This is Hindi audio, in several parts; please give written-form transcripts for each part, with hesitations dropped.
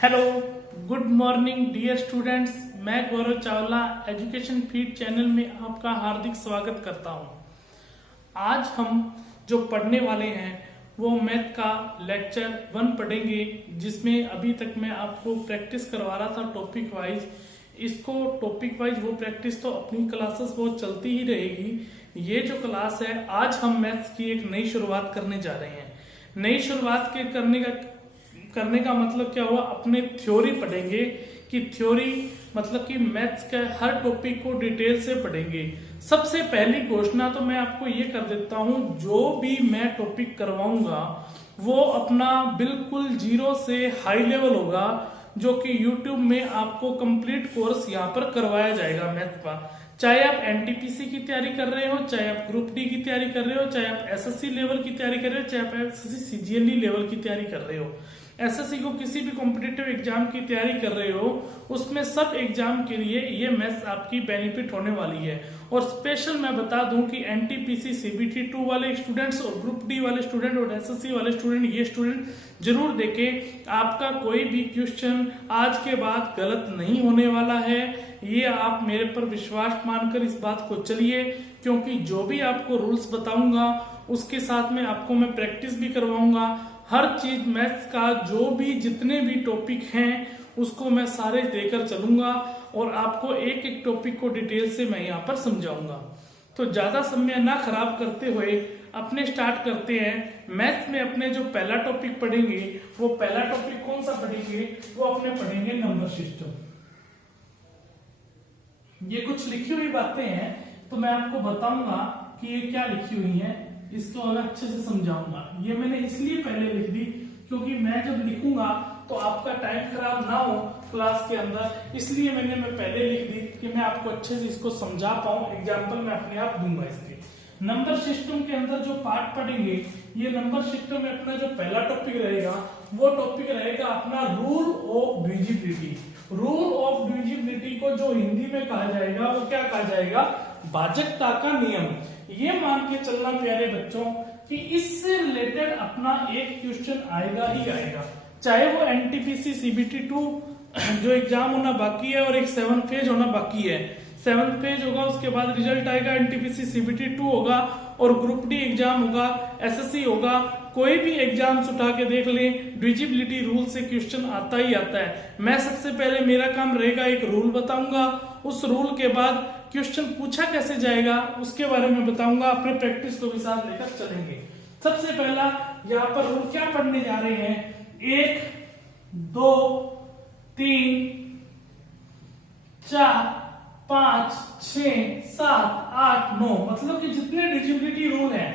Hello, good morning dear students. मैं Gaurav Chawla education feed channel में आपका हार्दिक स्वागत करता हूं। आज हम जो पढ़ने वाले हैं वो मैथ का लेक्चर 1 पढ़ेंगे, जिसमें अभी तक मैं आपको प्रैक्टिस करवा रहा था टॉपिक वाइज। इसको टॉपिक वाइज वो प्रैक्टिस तो अपनी क्लासेस वो चलती ही रहेगी। ये जो क्लास है, आज हम मैथ्स की एक नई शुरुआत करने जा रहे हैं। नई शुरुआत के करने का मतलब क्या हुआ, अपने थ्योरी पढ़ेंगे कि थ्योरी मतलब कि मैथ्स के हर टॉपिक को डिटेल से पढ़ेंगे। सबसे पहली घोषणा तो मैं आपको ये कर देता हूं, जो भी मैं टॉपिक करवाऊंगा वो अपना बिल्कुल 0 से हाई लेवल होगा, जो कि YouTube में आपको कंप्लीट कोर्स यहाँ पर करवाया जाएगा मैथ का। चाहे आप एनटीपीसी की तैयारी कर रहे हो, चाहे आप ग्रुप डी की तैयारी कर रहे हो, चाहे आप एसएससी लेवल की तैयारी कर रहे हो, चाहे आप एसएससी सीजीएलई लेवल की तैयारी कर रहे हो, एसएससी को किसी भी कॉम्पिटिटिव एग्जाम की तैयारी कर रहे हो, उसमें सब एग्जाम के लिए ये मैथ्स आपकी बेनिफिट होने वाली है। और स्पेशल मैं बता दूं कि एनटीपीसी सीबीटी 2 वाले स्टूडेंट्स और ग्रुप डी वाले स्टूडेंट और एसएससी वाले स्टूडेंट, ये स्टूडेंट जरूर देखें। आपका कोई भी क्वेश्चन आज के बाद गलत नहीं होने वाला है, ये आप मेरे पर विश्वास मानकर इस बात को चलिए, क्योंकि जो भी आपको रूल्स बताऊंगा उसके साथ में आपको मैं प्रैक्टिस भी करवाऊंगा। हर चीज मैथ्स का जो भी जितने भी टॉपिक हैं उसको मैं सारे देकर चलूंगा और आपको एक एक टॉपिक को डिटेल से मैं यहाँ पर समझाऊंगा। तो ज्यादा समय ना खराब करते हुए अपने स्टार्ट करते हैं। मैथ्स में अपने जो पहला टॉपिक पढ़ेंगे, वो पहला टॉपिक कौन सा पढ़ेंगे, वो अपने पढ़ेंगे नंबर सिस्टम। ये कुछ लिखी हुई बातें हैं, तो मैं आपको बताऊंगा कि ये क्या लिखी हुई है, इसको मैं अच्छे से समझाऊंगा। ये मैंने इसलिए पहले लिख दी क्योंकि मैं जब लिखूंगा तो आपका टाइम खराब ना हो क्लास के अंदर, इसलिए मैं पहले लिख दी कि मैं आपको अच्छे से इसको समझा पाऊं। एग्जाम्पल मैं अपने आप दूंगा इसके। नंबर सिस्टम के अंदर जो पार्ट पढ़ेंगे, ये नंबर सिस्टम में अपना जो पहला टॉपिक रहेगा वो टॉपिक रहेगा अपना rule of divisibility. Rule of divisibility को जो हिंदी में कहा जाएगा वो क्या कहा जाएगा, भाजकता का नियम। ये मान के चलना प्यारे बच्चों कि इससे रिलेटेड अपना एक क्वेश्चन आएगा ही आएगा, चाहे वो एनटीपीसी सीबीटी 2 जो एग्जाम होना बाकी है और एक 7 फेज होना बाकी है। 7 फेज होगा, उसके बाद रिजल्ट आएगा, एनटीपीसी सीबीटी 2 होगा और ग्रुप डी एग्जाम होगा, एसएससी होगा। कोई भी एग्जाम्स उठा के देख लें, डिविजिबिलिटी रूल से क्वेश्चन आता ही आता है। मैं सबसे पहले मेरा काम रहेगा एक रूल बताऊंगा, उस रूल के बाद क्वेश्चन पूछा कैसे जाएगा उसके बारे में बताऊंगा। अपने प्रैक्टिस को भी साथ लेकर चलेंगे। सबसे पहला यहाँ पर रूल क्या पढ़ने जा रहे हैं, 1 2 3 4 5 6 7 8 9, मतलब कि जितने डिविजिबिलिटी रूल हैं,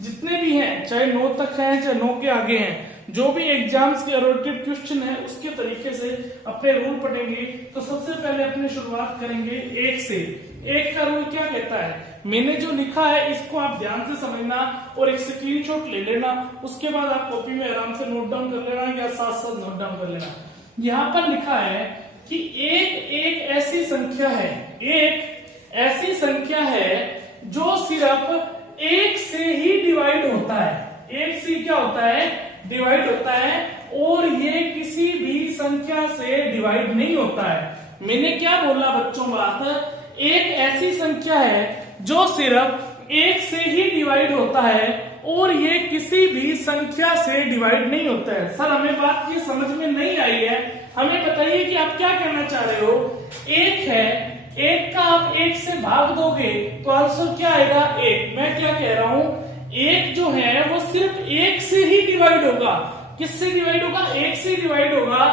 जितने भी हैं, चाहे 9 तक हैं चाहे 9 के आगे हैं, जो भी एग्जाम्स के ओरिएंटेड क्वेश्चन है उसके तरीके से अपने रूल पढ़ेंगे। तो सबसे पहले अपने शुरुआत करेंगे 1 से। 1 का रूल क्या कहता है, मैंने जो लिखा है इसको आप ध्यान से समझना और एक स्क्रीनशॉट ले लेना, उसके बाद आप कॉपी में आराम से नोट डाउन कर लेना या साथ साथ नोट डाउन कर लेना। यहाँ पर लिखा है कि एक ऐसी संख्या है, एक ऐसी संख्या है जो सिर्फ 1 से ही डिवाइड होता है। 1 से क्या होता है, डिवाइड होता है, और ये किसी भी संख्या से डिवाइड नहीं होता है। मैंने क्या बोला बच्चों बात, एक ऐसी संख्या है जो सिर्फ 1 से ही डिवाइड होता है और ये किसी भी संख्या से डिवाइड नहीं होता है। सर हमें बात ये समझ में नहीं आई है, हमें बताइए कि आप क्या कहना चाह रहे हो। 1 है, 1 का आप 1 से भाग दोगे तो आंसर क्या आएगा, 1। मैं क्या कह रहा हूं, 1 जो है वो सिर्फ 1 से ही डिवाइड होगा। किससे डिवाइड होगा, 1 से डिवाइड होगा।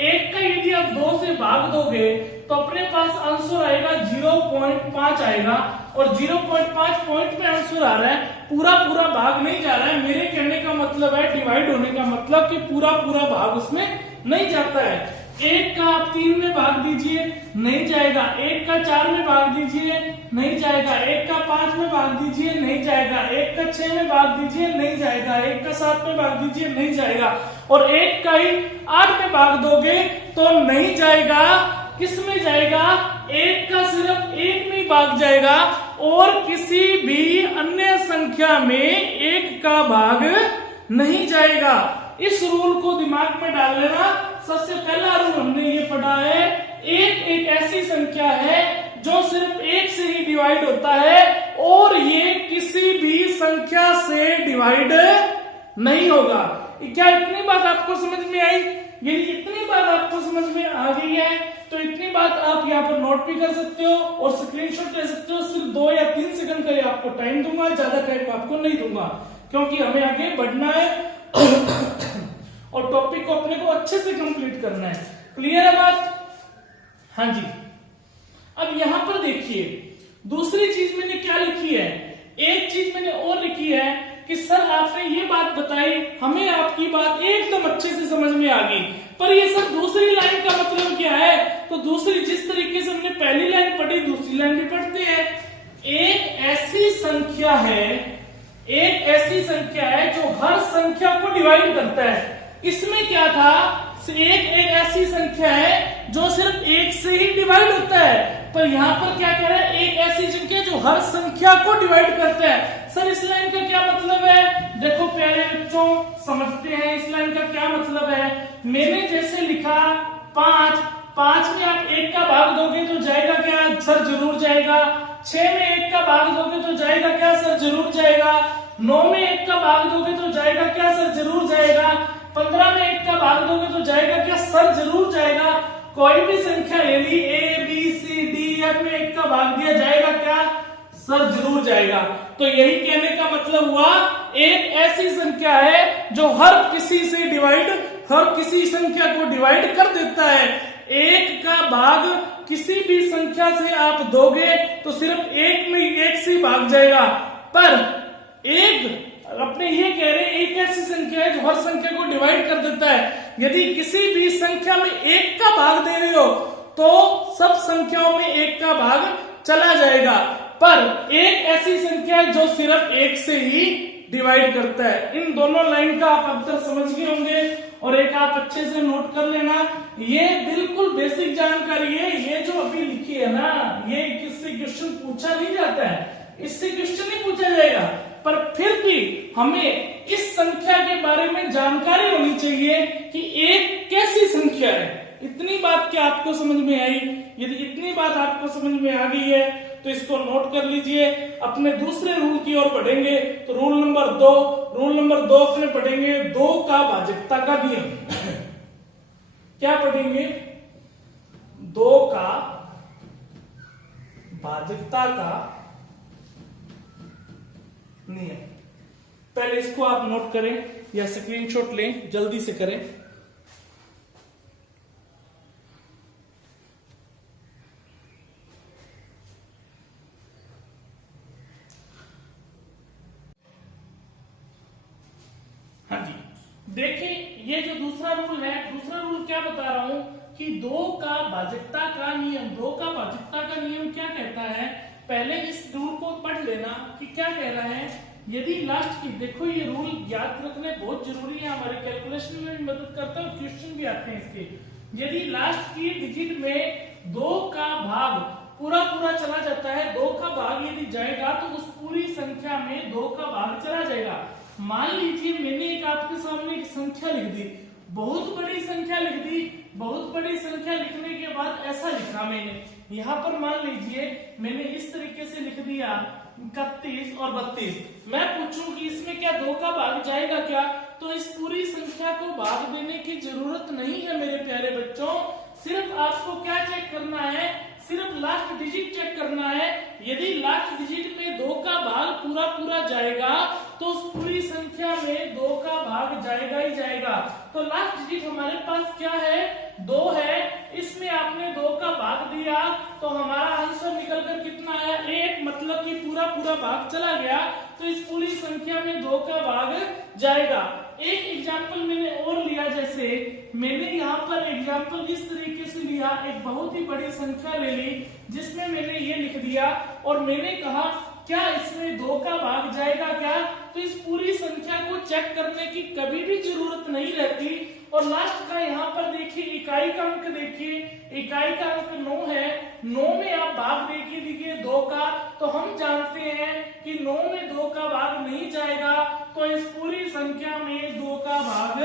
1 का यदि आप 2 से भाग दोगे तो अपने पास आंसर आएगा 0.5 आएगा, और 0.5 पॉइंट में आंसर आ रहा है, पूरा भाग नहीं जा रहा है। मेरे कहने का मतलब है, डिवाइड होने का मतलब कि पूरा भाग उसमें नहीं जाता है। 1 का आप 3 में भाग दीजिए, नहीं जाएगा। 1 का 4 में भाग दीजिए, नहीं जाएगा। 1 का 5 में भाग दीजिए, नहीं जाएगा। 1 का 6 में भाग दीजिए, नहीं जाएगा। 1 का 7 में भाग दीजिए, नहीं जाएगा। और 1 का ही 8 में भाग दोगे तो नहीं जाएगा। किस में जाएगा, 1 का सिर्फ 1 में भाग जाएगा और किसी भी अन्य संख्या में 1 का भाग नहीं जाएगा। इस रूल को दिमाग में डाल लेना, सबसे पहला रूल हमने ये पढ़ा है, एक ऐसी संख्या है जो सिर्फ एक से ही डिवाइड होता है और ये किसी भी संख्या से डिवाइड नहीं होगा। क्या इतनी बात आपको समझ में आई? यदि इतनी बात आपको समझ में आ गई है तो इतनी बात आप यहाँ पर नोट भी कर सकते हो और स्क्रीनशॉट ले सकते हो। सिर्फ 2 या 3 सेकंड का ही आपको टाइम दूंगा, ज्यादा टाइम आपको नहीं दूंगा, क्योंकि हमें आगे बढ़ना है और टॉपिक को अपने को अच्छे से कंप्लीट करना है। क्लियर है बात? हाँ जी। अब यहां पर देखिए, दूसरी चीज मैंने क्या लिखी है, एक चीज मैंने और लिखी है कि सर आपने ये बात बताई, हमें आपकी बात एकदम अच्छे से समझ में आ गई, पर ये सर दूसरी लाइन का मतलब क्या है? तो दूसरी, जिस तरीके से हमने पहली लाइन पढ़ी दूसरी लाइन भी पढ़ते हैं। एक ऐसी संख्या है जो हर संख्या को डिवाइड करता है। इसमें क्या था, एक ऐसी संख्या है जो सिर्फ एक से ही डिवाइड होता है, पर यहाँ पर क्या कह रहा है, एक ऐसी संख्या जो हर संख्या को डिवाइड करता है। सर इस लाइन का क्या मतलब है? देखो प्यारे बच्चों, समझते हैं इस लाइन का क्या मतलब है। मैंने जैसे लिखा 5 में आप 1 का भाग दोगे तो जाएगा क्या? सर जरूर जाएगा। 6 में 1 का भाग दोगे तो जाएगा क्या? सर जरूर जाएगा। 9 में 1 का भाग दोगे तो जाएगा क्या? सर जरूर जाएगा। 15 में 1 का भाग दोगे तो जाएगा क्या? सर जरूर जाएगा। कोई भी संख्या ले ली, A B C D F में 1 का भाग दिया जाएगा क्या? सर जरूर जाएगा। तो यही कहने का मतलब हुआ, एक ऐसी संख्या है जो हर किसी संख्या को डिवाइड कर देता है। 1 का भाग किसी भी संख्या से आप दोगे तो सिर्फ 1 में 1 से भाग जाएगा, पर अपने ये कह रहे हैं एक ऐसी संख्या है जो हर संख्या को डिवाइड कर देता है। यदि किसी भी संख्या में 1 का भाग दे रहे हो तो सब संख्याओं में 1 का भाग चला जाएगा, पर एक ऐसी संख्या है जो सिर्फ 1 से ही डिवाइड करता है। इन दोनों लाइन का आप अब तक समझ गए होंगे और एक आप अच्छे से नोट कर लेना, ये बिल्कुल बेसिक जानकारी है। ये जो अभी लिखी है ना, ये किससे क्वेश्चन पूछा नहीं जाता है, इससे क्वेश्चन नहीं पूछा जाएगा, पर फिर भी हमें इस संख्या के बारे में जानकारी होनी चाहिए कि एक कैसी संख्या है। इतनी बात क्या आपको समझ में आई? यदि इतनी बात आपको समझ में आ गई है तो इसको नोट कर लीजिए। अपने दूसरे रूल की ओर बढ़ेंगे तो रूल नंबर 2 अपने पढ़ेंगे 2 का भाजकता का नियम। क्या पढ़ेंगे? 2 का भाजकता का नियम। पहले इसको आप नोट करें या स्क्रीनशॉट लें, जल्दी से करें। हाँ जी, देखिए ये जो दूसरा रूल है, दूसरा रूल क्या बता रहा हूं कि 2 का भाजकता का नियम। 2 का भाजकता का नियम क्या कहता है, पहले इस रूल को पढ़ लेना कि क्या कह रहा है। यदि लास्ट की, देखो ये रूल याद रखने बहुत जरूरी है, हमारे कैलकुलेशन में भी मदद करता है और क्वेश्चन भी आते हैं इसके। यदि लास्ट की डिजिट में 2 का भाग पूरा चला जाता है, 2 का भाग यदि जाएगा तो उस पूरी संख्या में 2 का भाग चला जाएगा। मान लीजिए मैंने एक आपके सामने एक संख्या लिख दी, बहुत बड़ी संख्या लिख दी। बहुत बड़ी संख्या लिखने के बाद ऐसा लिखा मैंने, यहाँ पर मान लीजिए मैंने इस तरीके से लिख दिया 31 और 32। मैं पूछूं कि इसमें क्या 2 का भाग जाएगा क्या? तो इस पूरी संख्या को भाग देने की जरूरत नहीं है मेरे प्यारे बच्चों। सिर्फ आपको क्या चेक करना है, सिर्फ लास्ट डिजिट चेक करना है। यदि लास्ट डिजिट में 2 का भाग पूरा जाएगा तो उस पूरी संख्या में 2 का भाग जाएगा ही जाएगा। तो लास्ट डिजिट हमारे पास क्या है? 2 है। इसमें आपने 2 का भाग दिया तो हमारा आंसर निकलकर कितना आया? 1, मतलब कि पूरा भाग चला गया। तो इस पूरी संख्या में 2 का भाग जाएगा। एक एग्जाम्पल मैंने और लिया, जैसे मैंने यहाँ पर एग्जाम्पल इस तरीके से लिया, एक बहुत ही बड़ी संख्या ले ली जिसमें मैंने ये लिख दिया और मैंने कहा क्या इसमें 2 का भाग जाएगा क्या? तो इस पूरी संख्या को चेक करने की कभी भी जरूरत नहीं रहती। और लास्ट का यहाँ पर देखिए इकाई का अंक, देखिए इकाई का अंक 9 है। 9 में आप भाग देखिए 2 का, तो हम जानते हैं कि 9 में 2 का भाग नहीं जाएगा, तो इस पूरी संख्या में 2 का भाग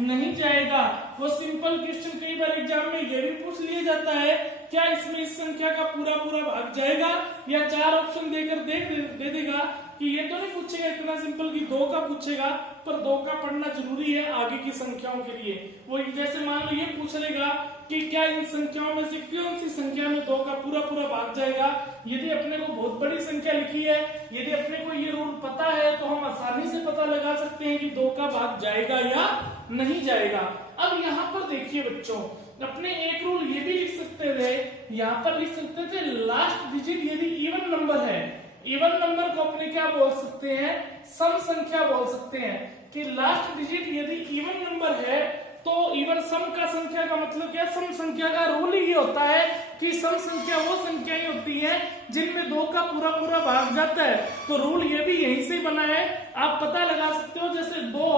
नहीं जाएगा। वो सिंपल क्वेश्चन कई बार एग्जाम में ये भी पूछ लिया जाता है, क्या इसमें इस संख्या का पूरा पूरा भाग जाएगा, या 4 ऑप्शन देकर दे देगा कि ये तो नहीं पूछेगा इतना सिंपल कि 2 का पूछेगा, पर 2 का पढ़ना जरूरी है आगे की संख्याओं के लिए। वो जैसे मान लो ये पूछ लेगा कि क्या इन संख्याओं में से कौन सी संख्या में 2 का पूरा पूरा भाग जाएगा। यदि अपने को बहुत बड़ी संख्या लिखी है, यदि अपने को ये रूल पता है, तो हम आसानी से पता लगा सकते हैं कि 2 का भाग जाएगा या नहीं जाएगा। अब यहाँ पर देखिए बच्चों, अपने एक रूल ये भी लिख सकते थे, यहाँ पर लिख सकते थे लास्ट डिजिट यदि इवन नंबर है, इवन नंबर को अपने क्या बोल सकते हैं, सम संख्या बोल सकते हैं, कि लास्ट डिजिट यदि इवन नंबर है तो इवन सम का संख्या का मतलब क्या, सम संख्या का रूल ही होता है कि सम संख्या वो संख्याएं होती है जिनमें 2 का पूरा पूरा भाग जाता है। तो रूल ये भी यहीं से बना है, आप पता लगा सकते हो, जैसे 2,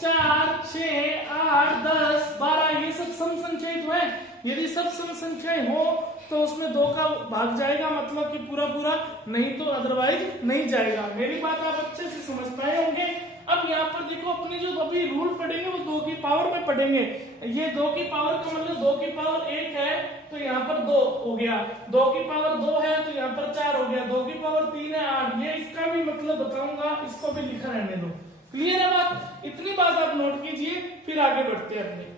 4, 6, 8, 10, 12 ये सब सम संख्याएं तो है। यदि सब सम संख्याएं हो तो उसमें 2 का भाग जाएगा, मतलब कि पूरा पूरा, नहीं तो अदरवाइज नहीं जाएगा। मेरी बात आप अच्छे से समझ पाए होंगे। अब यहाँ पर देखो, अपने जो अभी रूल पढ़ेंगे वो 2 की पावर में पढ़ेंगे। ये 2 की पावर का मतलब 2 की पावर 1 है तो यहाँ पर 2 हो गया, 2 की पावर 2 है तो यहाँ पर 4 हो गया, 2 की पावर 3 है 8। ये इसका भी मतलब बताऊंगा, इसको भी लिखा रहने दो। क्लियर है बात? इतनी बात आप नोट कीजिए, फिर आगे बढ़ते हैं अपने।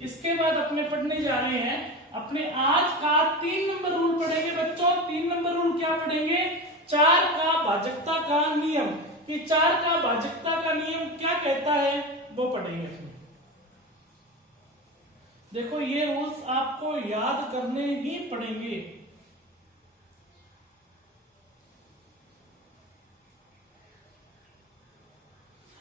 इसके बाद अपने पढ़ने जा रहे हैं अपने आज का 3 नंबर रूल पढ़ेंगे बच्चों। 3 नंबर रूल क्या पढ़ेंगे, 4 का भाजकता का नियम, कि 4 का भाजकता का नियम क्या कहता है वो पढ़ेंगे। देखो ये रूल्स आपको याद करने ही पड़ेंगे।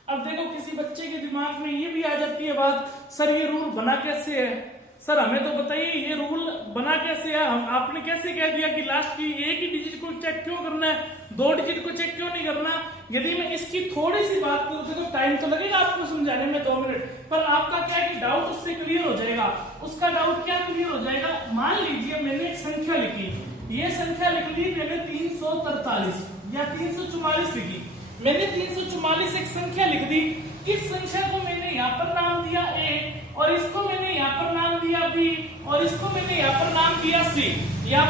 अब देखो किसी बच्चे के दिमाग में ये भी आ जाती है बात, सर ये रूल बना कैसे है, सर हमें तो बताइए ये रूल बना कैसे है, आपने कैसे कह दिया कि लास्ट की एक ही डिजिट को चेक क्यों करना है, 2 डिजिट को चेक क्यों नहीं करना। यदि मैं इसकी थोड़ी सी बात करूं तो टाइम तो लगेगा आपको समझाने में 2 मिनट, पर आपका क्या है कि डाउट उससे क्लियर हो जाएगा। उसका डाउट क्या क्लियर हो जाएगा, मान लीजिए मैंने एक संख्या लिखी, ये संख्या लिख ली मैंने 343 या 344 लिखी, मैंने 344 एक संख्या लिख दी। इस संख्या को मैंने यहाँ पर नाम दिया A, और इसको मैंने यहाँ पर नाम दिया B, और इसको मैंने यहाँ पर नाम दिया C। या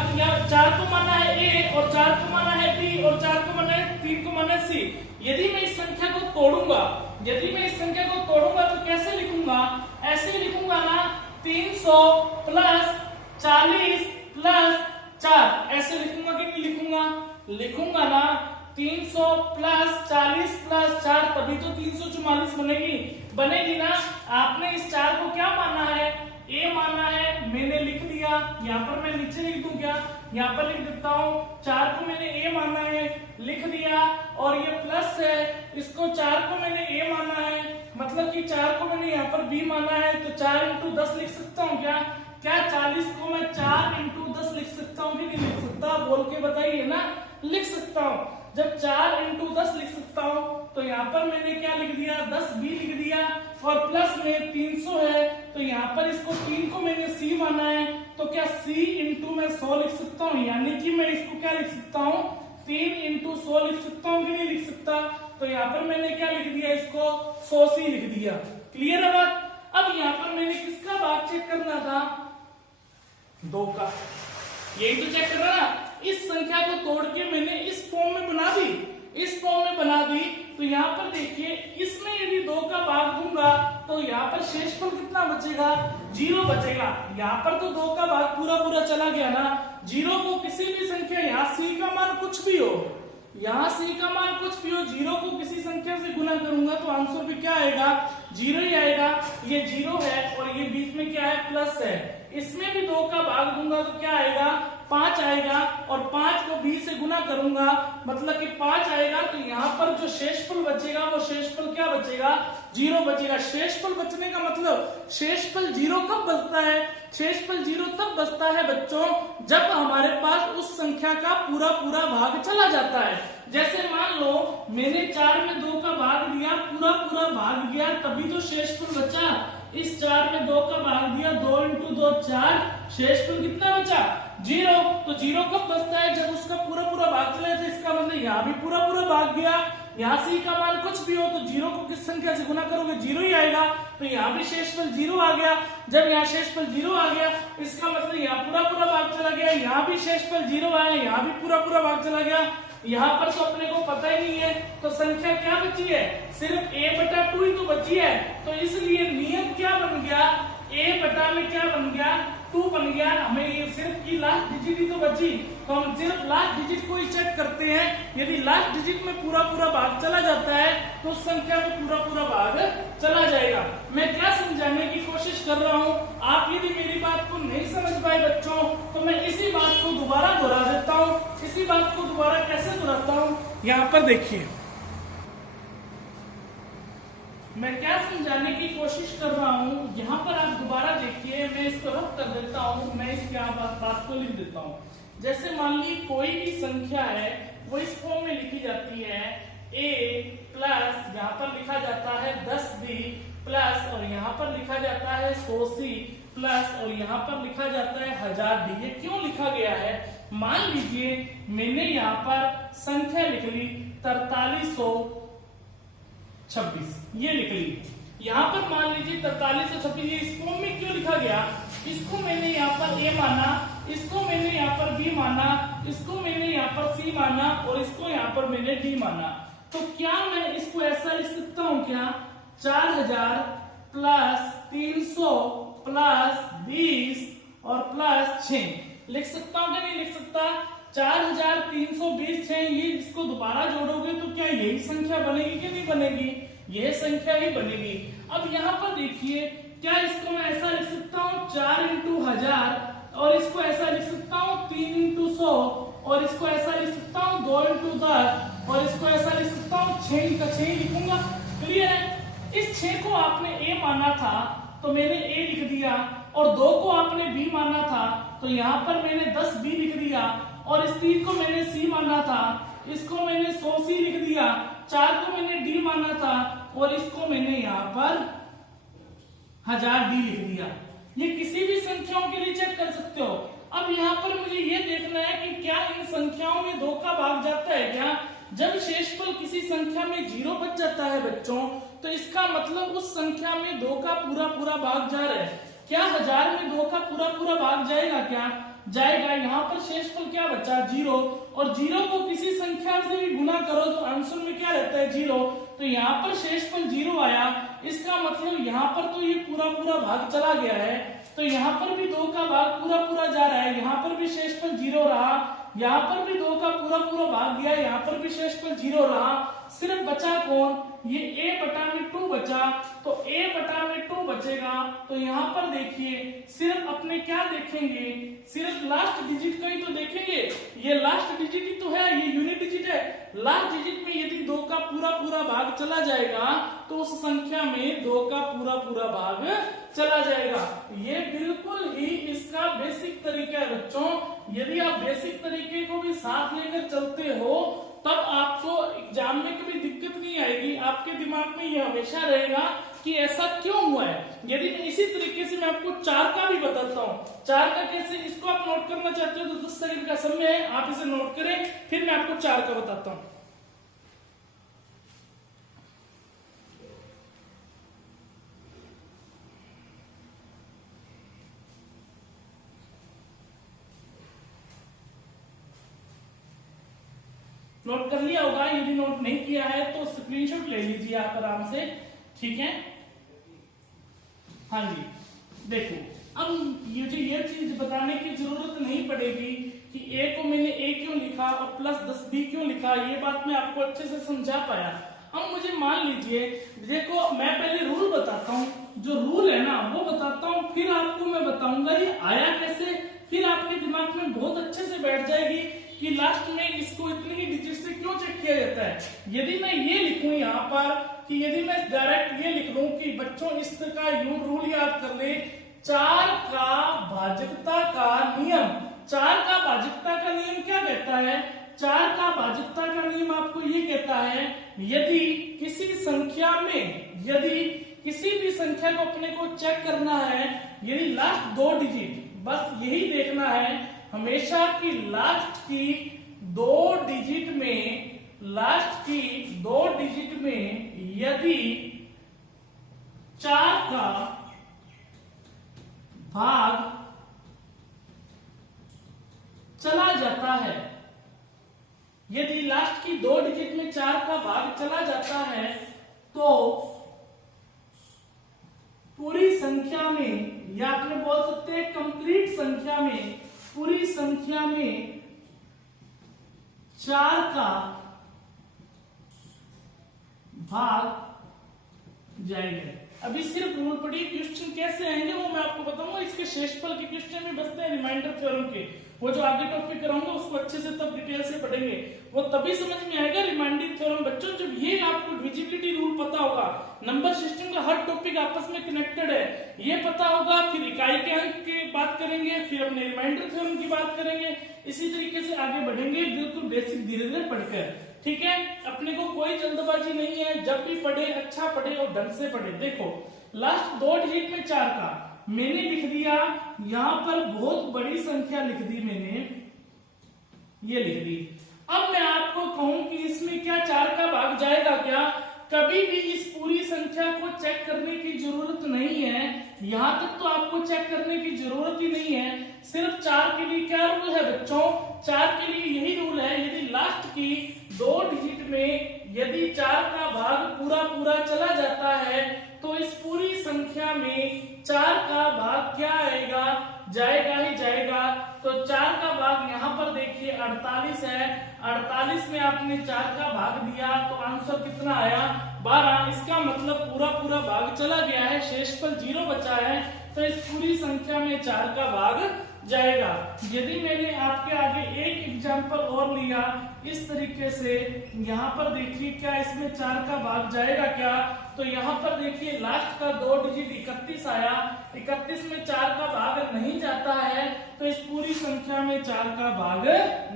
4 को माना है A, और 4 को माना है B, और 4 को माना है 3 को माना है C। यदि मैं इस संख्या को तोड़ूंगा, यदि मैं इस संख्या को तोड़ूंगा तो कैसे लिखूंगा, ऐसे लिखूंगा ना, 300 प्लस 40 प्लस 4, ऐसे लिखूंगा कि नहीं लिखूंगा, लिखूंगा ना। 300 प्लस 40 प्लस 4 तभी तो 344 बनेगी ना। आपने इस 4 को क्या माना है, A माना है, मैंने लिख दिया। यहाँ पर मैं नीचे लिख दूं क्या, यहाँ पर लिख देता हूँ, 4 को मैंने A माना है, लिख दिया, और ये प्लस है, इसको 4 को मैंने A माना है, मतलब कि 4 को मैंने यहाँ पर B माना है, तो 4 इंटू 10 लिख सकता हूँ क्या, 40 को मैं 4 इंटू 10 लिख सकता हूँ कि नहीं लिख सकता, बोल के बताइए ना। लिख सकता हूँ। जब 4 इंटू 10 लिख सकता हूँ तो यहाँ पर मैंने क्या लिख दिया, 10 भी लिख दिया, और प्लस में 300 है तो यहाँ पर इसको 3 को मैंने C माना है, तो क्या C इंटू मैं 100 लिख सकता हूँ, यानी कि मैं इसको क्या लिख सकता हूँ, 3 इंटू 100 लिख सकता हूँ कि नहीं लिख सकता। तो यहाँ पर मैंने क्या लिख दिया, इसको 100C लिख दिया। क्लियर है बात। अब यहाँ पर मैंने किसका भाग चेक करना था, 2 का, यही तो चेक करना ना। इस संख्या को तोड़ के मैंने इस फॉर्म में बना दी, इस फॉर्म में बना दी, तो यहाँ पर देखिए इसमें यदि 2 का भाग दूंगा तो यहाँ पर शेषफल कितना बचेगा, 0 बचेगा। यहाँ पर तो 2 का भाग पूरा पूरा चला गया ना। 0 को किसी भी संख्या, यहाँ C का मान कुछ भी हो, यहाँ C का मान कुछ भी हो, 0 को किसी संख्या से गुना करूंगा तो आंसर पे क्या आएगा, 0 ही आएगा। ये 0 है और ये बीच में क्या है, प्लस है। इसमें भी 2 का भाग दूंगा तो क्या आएगा, 5 आएगा, और 5 को 20 से गुना करूंगा मतलब कि 5 आएगा। तो यहाँ पर जो शेषफल बचेगा वो शेषफल क्या बचेगा, 0 बचेगा। शेषफल बचने का मतलब, शेषफल 0 कब बचता है, शेषफल 0 तब बचता है बच्चों जब हमारे पास उस संख्या का पूरा पूरा भाग चला जाता है। जैसे मान लो मैंने 4 में 2 का भाग दिया, पूरा पूरा भाग गया, तभी तो शेषफल बचा। इस 4 में 2 का भाग दिया, 2 इंटू 2 4, शेषफल कितना बचा, 0। तो 0 कब बचता है, जब उसका पूरा पूरा भाग चला जाता है। इसका मतलब यहाँ भी पूरा पूरा भाग गया। यहाँ सी का मान कुछ भी हो तो जीरो को किस संख्या से गुना करोगे, जीरो ही आएगा। तो यहाँ भी शेषफल जीरो आ गया। जब यहाँ शेषफल जीरो आ गया इसका मतलब यहाँ पूरा पूरा भाग चला गया। यहाँ भी शेषफल जीरो आया, यहाँ भी पूरा पूरा भाग चला गया। यहाँ पर तो अपने को पता ही नहीं है, तो संख्या क्या बची है, सिर्फ a बटा 2 ही तो बची है। तो इसलिए नियम क्या बन गया, a बटा में क्या बन गया, 2 बन गया। हमें ये सिर्फ की लास्ट डिजिट ही तो बची, तो हम सिर्फ लास्ट डिजिट को ही चेक करते हैं। यदि लास्ट डिजिट में पूरा पूरा भाग चला जाता है तो उस संख्या में पूरा पूरा भाग चला जाएगा। मैं क्या समझाने की कोशिश कर रहा हूँ, आप यदि मेरी बात को नहीं समझ पाए बच्चों तो मैं इसी बात को दोबारा दोहरा देता हूँ। इसी बात को दोबारा कैसे दोहराता हूँ, यहाँ पर देखिए मैं क्या समझाने की कोशिश कर रहा हूँ। यहाँ पर आप दोबारा देखिए, मैं इसको रफ कर देता हूँ, मैं इसकी बात को लिख देता हूँ। जैसे मान ली कोई भी संख्या है वो इस फॉर्म में लिखी जाती है a प्लस यहाँ पर लिखा जाता है 10b प्लस और यहाँ पर लिखा जाता है 100c प्लस और यहाँ पर लिखा जाता है 1000d। ये क्यों लिखा गया है, मान लीजिए मैंने यहाँ पर संख्या लिख ली 4326, ये लिख ली। यहाँ पर मान लीजिए 4326, ये इस फॉर्म में क्यों लिखा गया, इसको मैंने यहाँ पर a माना, इसको मैंने यहाँ पर b माना, इसको मैंने यहाँ पर c माना और इसको यहाँ पर मैंने d माना। तो क्या मैं इसको ऐसा लिख सकता हूँ क्या, 4000 प्लस 300 प्लस 20 और प्लस 6 लिख सकता हूँ क्या नहीं लिख सकता। 4320 6, ये इसको दोबारा जोड़ोगे तो क्या यही संख्या बनेगी कि नहीं बनेगी, यह संख्या ही बनेगी। अब यहाँ पर देखिए, क्या इसको मैं ऐसा लिख सकता हूँ 4 इंटू 1000 और इसको ऐसा लिख सकता हूँ 3 इंटू 100 और इसको ऐसा लिख सकता हूँ 2 इंटू 10 और इसको ऐसा लिख सकता हूँ 6 का 6 लिखूंगा। क्लियर है। इस 6 को आपने a माना था तो मैंने a लिख दिया और 2 को आपने b माना था तो यहाँ पर मैंने 10b लिख दिया और इस 3 को मैंने c माना था, इसको मैंने 100c लिख दिया, 4 को मैंने d माना था और इसको मैंने यहाँ पर 1000d लिख दिया। ये किसी भी संख्याओं के लिए चेक कर सकते हो। अब यहाँ पर मुझे ये देखना है कि क्या इन संख्याओं में 2 का भाग जाता है क्या। जब शेषफल किसी संख्या में 0 बच जाता है बच्चों तो इसका मतलब उस संख्या में 2 का पूरा पूरा भाग जा रहा है। क्या 1000 में 2 का पूरा पूरा भाग जाएगा क्या, जाएगा। यहाँ पर शेषफल क्या बचा, 0 और 0 को किसी संख्या से भी गुना करो तो आंसर में क्या रहता है, 0। तो यहाँ पर शेषफल 0 आया, इसका मतलब यहाँ पर तो ये पूरा पूरा भाग चला गया है। तो यहाँ पर भी 2 का भाग पूरा पूरा जा रहा है, यहाँ पर भी शेषफल 0 रहा, यहाँ पर भी 2 का पूरा पूरा भाग गया, यहाँ पर भी शेषफल 0 रहा। सिर्फ बचा कौन, ये a बटा में 2 बचा, तो a बटा में 2 बचेगा। तो यहाँ पर देखिए सिर्फ अपने क्या देखेंगे, सिर्फ लास्ट डिजिट का ही तो देखेंगे। ये लास्ट डिजिट ही तो है, ये यूनिट डिजिट है। लास्ट डिजिट में यदि 2 का पूरा पूरा भाग चला जाएगा तो उस संख्या में 2 का पूरा पूरा भाग चला जाएगा। ये बिल्कुल ही इसका बेसिक तरीका है बच्चों। यदि आप बेसिक तरीके को भी साथ लेकर चलते हो तब आपको एग्जाम में कभी दिक्कत नहीं आएगी। आपके दिमाग में ये हमेशा रहेगा कि ऐसा क्यों हुआ है। यदि मैं इसी तरीके से मैं आपको 4 का भी बताता हूँ, 4 का कैसे, इसको आप नोट करना चाहते हो तो 10 सेकंड का समय है, आप इसे नोट करें, फिर मैं आपको 4 का बताता हूँ। नोट कर लिया होगा, यदि नोट नहीं किया है तो स्क्रीनशॉट ले लीजिए आप आराम से, ठीक है। हाँ जी, देखो अब ये चीज बताने की जरूरत नहीं पड़ेगी कि a को मैंने a क्यों लिखा और प्लस 10b क्यों लिखा, ये बात मैं आपको अच्छे से समझा पाया। अब मुझे मान लीजिए, देखो मैं पहले रूल बताता हूँ, जो रूल है ना वो बताता हूँ, फिर आपको मैं बताऊंगा ये आया कैसे, फिर आपके दिमाग में बहुत अच्छे से बैठ जाएगी कि लास्ट में इसको इतनी ही डिजिट से क्यों चेक किया जाता है। यदि मैं ये लिखूं यहाँ पर कि यदि मैं डायरेक्ट ये लिख लूं कि बच्चों इस का रूल याद कर ले, 4 का भाजकता का नियम, 4 का भाजकता का नियम क्या कहता है, 4 का भाजकता का नियम आपको ये कहता है यदि किसी संख्या में, यदि किसी भी संख्या को अपने को चेक करना है, यदि लास्ट 2 डिजिट, बस यही देखना है हमेशा कि लास्ट की 2 डिजिट में लास्ट की 2 डिजिट में यदि 4 का भाग चला जाता है, यदि लास्ट की 2 डिजिट में 4 का भाग चला जाता है तो पूरी संख्या में, या आपने बोल सकते हैं कंप्लीट संख्या में, पूरी संख्या में 4 का भाग जाएगा। अभी सिर्फ रूल पड़ी, क्वेश्चन कैसे आएंगे वो मैं आपको बताऊंगा। इसके शेषफल के क्वेश्चन में बसते हैं रिमाइंडर थ्योरम के, वो जो आगे टॉपिक कराऊंगा उसको अच्छे से तब डिटेल से पढ़ेंगे, वो तभी समझ में आएगा रिमाइंडर थ्योरम बच्चों जब ये आपको डिविजिबिलिटी रूल पता होगा, नंबर सिस्टम का हर टॉपिक आपस में कनेक्टेड है ये पता होगा, फिर इकाई के अंक की बात करेंगे, फिर अपने रिमाइंडर थ्योरम की बात करेंगे, इसी तरीके से आगे बढ़ेंगे बिल्कुल बेसिक धीरे धीरे पढ़कर। ठीक है, अपने को कोई जल्दबाजी नहीं है, जब भी पढ़े अच्छा पढ़े और ढंग से पढ़े। देखो लास्ट 2 डिजिट में 4 का मैंने लिख दिया, यहां पर बहुत बड़ी संख्या लिख दी मैंने, ये लिख दी। अब मैं आपको कहूं कि इसमें क्या 4 का भाग जाएगा क्या? कभी भी इस पूरी संख्या को चेक करने की जरूरत नहीं है, यहां तक तो आपको चेक करने की जरूरत ही नहीं है। सिर्फ 4 के लिए क्या रूल है बच्चों? 4 के लिए यही रूल है, यदि लास्ट की 2 डिजिट में यदि 4 का भाग पूरा पूरा चला जाता है तो इस पूरी संख्या में 4 का भाग क्या आएगा? जाएगा ही जाएगा। तो 4 का भाग यहाँ पर देखिए 48 है, 48 में आपने 4 का भाग दिया तो आंसर कितना आया? 12। इसका मतलब पूरा पूरा भाग चला गया है, शेषफल 0 बचा है, तो इस पूरी संख्या में 4 का भाग जाएगा। यदि मैंने आपके आगे एक एग्जांपल और लिया इस तरीके से, यहाँ पर देखिए क्या इसमें 4 का भाग जाएगा क्या? तो यहाँ पर देखिए लास्ट का 2 डिजिट 31 आया, 31 में 4 का भाग नहीं जाता है, तो इस पूरी संख्या में 4 का भाग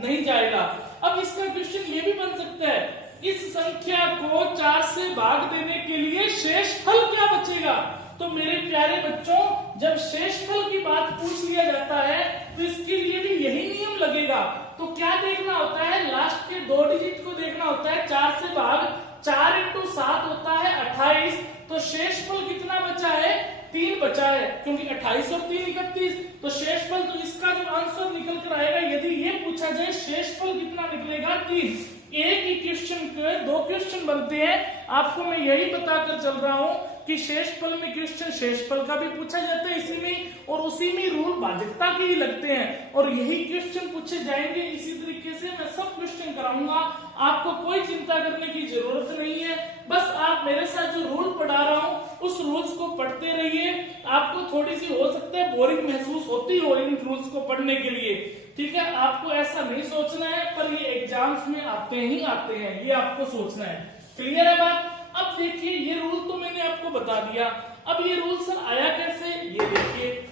नहीं जाएगा। अब इसका क्वेश्चन ये भी बन सकता है, इस संख्या को 4 से भाग देने के लिए शेषफल क्या बचेगा? तो मेरे प्यारे बच्चों जब शेषफल की बात पूछ लिया जाता है तो इसके लिए भी यही नियम लगेगा। तो क्या देखना होता है? लास्ट के 2 डिजिट को देखना होता है, 4 से भाग 4 × 7 होता है 28, तो शेषफल कितना बचा है? 3 बचा है, क्योंकि 28 और 3 31, तो शेषफल, तो इसका जो आंसर निकल कर आएगा यदि ये पूछा जाए शेषफल कितना निकलेगा? 3। एक ही क्वेश्चन के 2 क्वेश्चन बनते हैं, आपको मैं यही बताकर चल रहा हूं कि शेषफल में क्वेश्चन शेषफल का भी पूछा जाता है इसी में, और उसी में रूल भाजकता के ही लगते हैं, और यही क्वेश्चन पूछे जाएंगे। इसी तरीके से मैं सब क्वेश्चन कराऊंगा, आपको कोई चिंता करने की जरूरत नहीं है। बस आप मेरे साथ जो रूल पढ़ा रहा हूं उस रूल्स को पढ़ते रहिए। आपको थोड़ी सी हो सकता है बोरिंग महसूस होती हो इन रूल्स को पढ़ने के लिए, ठीक है, आपको ऐसा नहीं सोचना है, पर ये एग्जाम्स में आते ही आते हैं, ये आपको सोचना है। क्लियर है बात? अब देखिए ये रूल तो मैंने आपको बता दिया, अब ये रूल सर आया कैसे? ये देखिए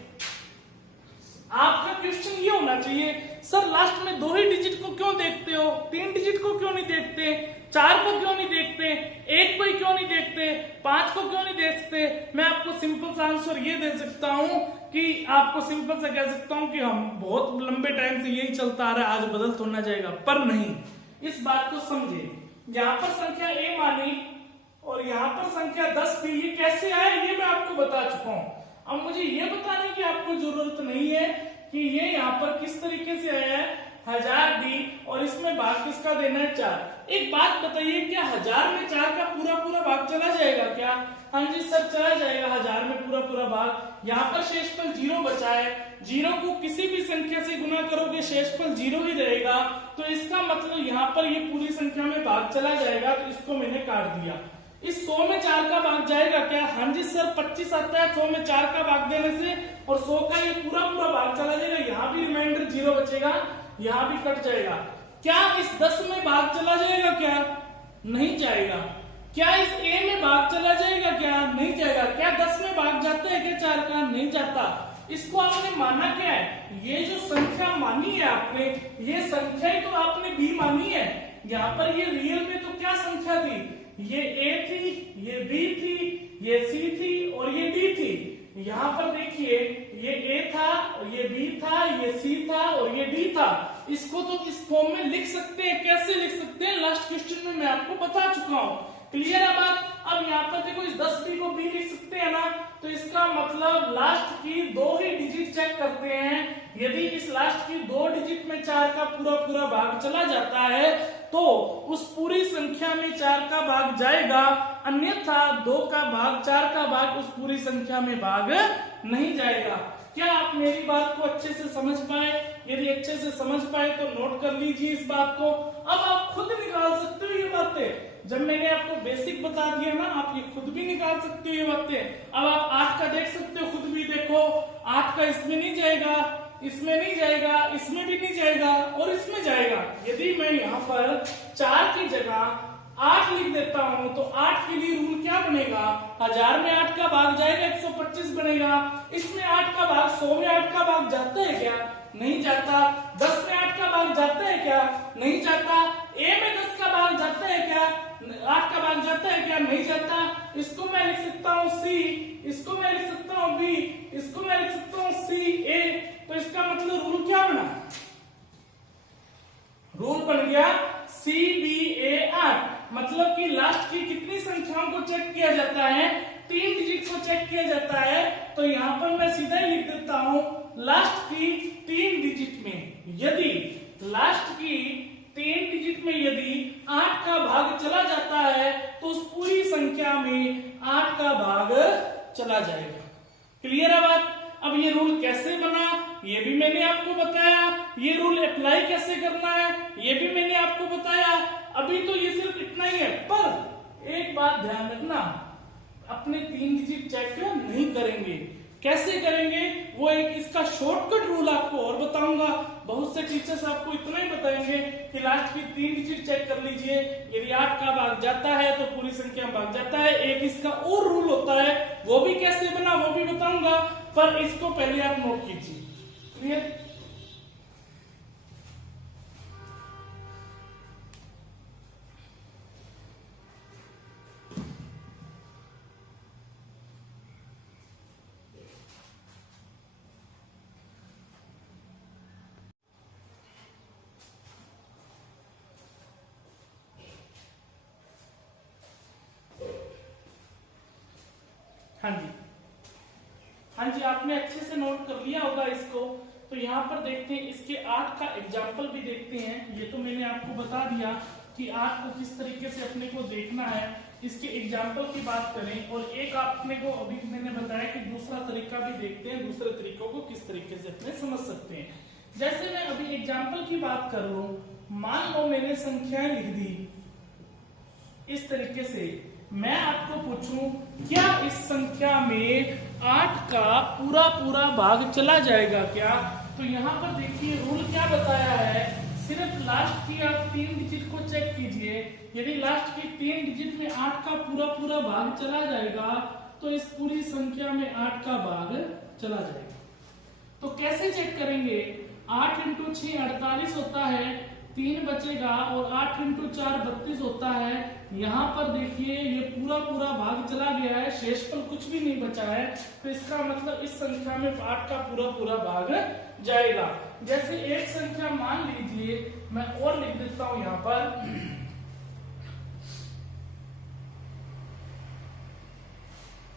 आपका क्वेश्चन ये होना चाहिए, सर लास्ट में 2 ही डिजिट को क्यों देखते हो, 3 डिजिट को क्यों नहीं देखते, 4 को क्यों नहीं देखते, 1 को क्यों नहीं देखते, 5 को क्यों नहीं देखते? मैं आपको सिंपल सा आंसर ये दे सकता हूं कि आपको सिंपल से कह सकता हूं कि हम बहुत लंबे टाइम से यही चलता आ रहा है, आज बदल तो ना जाएगा, पर नहीं, इस बात को समझे। यहाँ पर संख्या a मानी और यहाँ पर संख्या 10 थी, ये कैसे आया ये मैं आपको बता चुका हूं। अब मुझे ये बताने की आपको जरूरत नहीं है कि ये यहाँ पर किस तरीके से आया है, 1000 दी और इसमें भाग किसका देना है? 4। एक बात बताइए, क्या 1000 में 4 का पूरा पूरा भाग चला जाएगा क्या? हाँ जी सर चला जाएगा 1000 में पूरा पूरा भाग। यहाँ पर शेषफल 0 बचा है, 0 को किसी भी संख्या से गुना करोगे शेषफल 0 ही रहेगा, तो इसका मतलब यहाँ पर ये पूरी संख्या में भाग चला जाएगा, तो इसको मैंने काट दिया। इस 100 में 4 का भाग जाएगा क्या? हाँ जी सर 25 आता है 100 में 4 का भाग देने से, और 100 का ये पूरा पूरा भाग चला जाएगा, यहाँ भी रिमाइंडर 0 बचेगा, यहाँ भी कट जाएगा। क्या इस 10 में भाग चला जाएगा क्या? नहीं जाएगा। क्या इस a में भाग चला जाएगा क्या? नहीं जाएगा। क्या 10 में भाग जाता है क्या 4 का? नहीं जाता। इसको आपने माना क्या है? ये जो संख्या मानी है आपने, ये संख्या ही तो आपने b मानी है। यहाँ पर ये रियल में तो क्या संख्या थी? ये a थी, ये b थी, ये c थी और ये d थी। यहाँ पर देखिए ये a था, ये b था, ये c था और ये d था। इसको तो इस फॉर्म में लिख सकते हैं। कैसे लिख सकते हैं? लास्ट क्वेश्चन में मैं आपको बता चुका हूं। क्लियर है बात। अब यहाँ पर देखो इस 10b को b लिख सकते हैं ना, तो इसका मतलब लास्ट की 2 ही डिजिट चेक करते हैं। यदि इस लास्ट की 2 डिजिट में 4 का पूरा पूरा भाग चला जाता है तो उस पूरी संख्या में 4 का भाग जाएगा, अन्यथा 2 का भाग 4 का भाग उस पूरी संख्या में भाग नहीं जाएगा। क्या आप मेरी बात को अच्छे से समझ पाए? यदि अच्छे से समझ पाए तो नोट कर लीजिए इस बात को। अब आप खुद निकाल सकते हो ये बातें। जब मैंने आपको बेसिक बता दिया ना, आप ये खुद भी निकाल सकते हो ये बातें। अब आप 8 का देख सकते हो, खुद भी देखो 8 का इसमें नहीं जाएगा, इसमें नहीं जाएगा, इसमें भी नहीं जाएगा और इसमें जाएगा। यदि मैं यहाँ पर 4 की जगह 8 लिख देता हूं तो 8 के लिए रूल क्या बनेगा? 1000 में 8 का भाग जाएगा, 125 बनेगा। इसमें 8 का भाग 100 में 8 का भाग जाता है क्या? नहीं जाता। 10 में 8 का भाग जाता है क्या? नहीं जाता। ए में 10 का भाग जाता है क्या? 8 का भाग जाता है क्या? नहीं जाता। इसको मैं लिख सकता हूँ सी, इसको मैं लिख सकता हूँ बी, इसको मैं लिख सकता हूँ सी ए। तो इसका मतलब रूल क्या बना? रूल बन गया सी बी ए आर। मतलब कि लास्ट की कितनी संख्याओं को चेक किया जाता है? 3 डिजिट को चेक किया जाता है। तो यहां पर मैं सीधा ही लिख देता हूं लास्ट की 3 डिजिट में यदि लास्ट की 3 डिजिट में यदि 8 का भाग चला जाता है तो उस पूरी संख्या में 8 का भाग चला जाएगा। क्लियर है बात। अब ये रूल कैसे बना ये भी मैंने आपको बताया। ये रूल अप्लाई कैसे करना है ये भी मैंने आपको बताया। अभी तो ये सिर्फ इतना ही है, पर एक बात ध्यान रखना, अपने 3 डिजिट चेक नहीं करेंगे। कैसे करेंगे वो एक इसका शॉर्टकट रूल आपको और बताऊंगा। बहुत से टीचर्स आपको इतना ही बताएंगे कि लास्ट की 3 डिजिट चेक कर लीजिए, यदि 8 का भाग जाता है तो पूरी संख्या में भाग जाता है। एक इसका और रूल होता है, वो भी कैसे बना वो भी बताऊंगा, पर इसको पहले आप नोट कीजिए। क्लियर। हाँ जी, हाँ जी, आपने अच्छे से नोट कर लिया होगा इसको। तो यहाँ पर देखते हैं इसके 8 का एग्जाम्पल भी देखते हैं। ये तो मैंने आपको बता दिया कि 8 को किस तरीके से अपने को देखना है। इसके एग्जाम्पल की बात करें और एक आपने को अभी मैंने बताया कि दूसरा तरीका भी देखते हैं, दूसरे तरीकों को किस तरीके से अपने समझ सकते हैं। जैसे मैं अभी एग्जाम्पल की बात कर लूं, मान लो मैंने संख्याएं लिख दी इस तरीके से। मैं आपको पूछूं क्या इस संख्या में 8 का पूरा पूरा भाग चला जाएगा क्या? तो यहाँ पर देखिए रूल क्या बताया है, सिर्फ लास्ट की आप 3 डिजिट को चेक कीजिए। यदि लास्ट की 3 डिजिट में 8 का पूरा पूरा भाग चला जाएगा तो इस पूरी संख्या में 8 का भाग चला जाएगा। तो कैसे चेक करेंगे? 8 × 6 48 होता है, 3 बचेगा और 8 × 4 32 होता है। यहाँ पर देखिए ये पूरा पूरा भाग चला गया है, शेषफल कुछ भी नहीं बचा है। तो इसका मतलब इस संख्या में 8 का पूरा पूरा भाग जाएगा। जैसे एक संख्या मान लीजिए, मैं और लिख देता हूं यहाँ पर,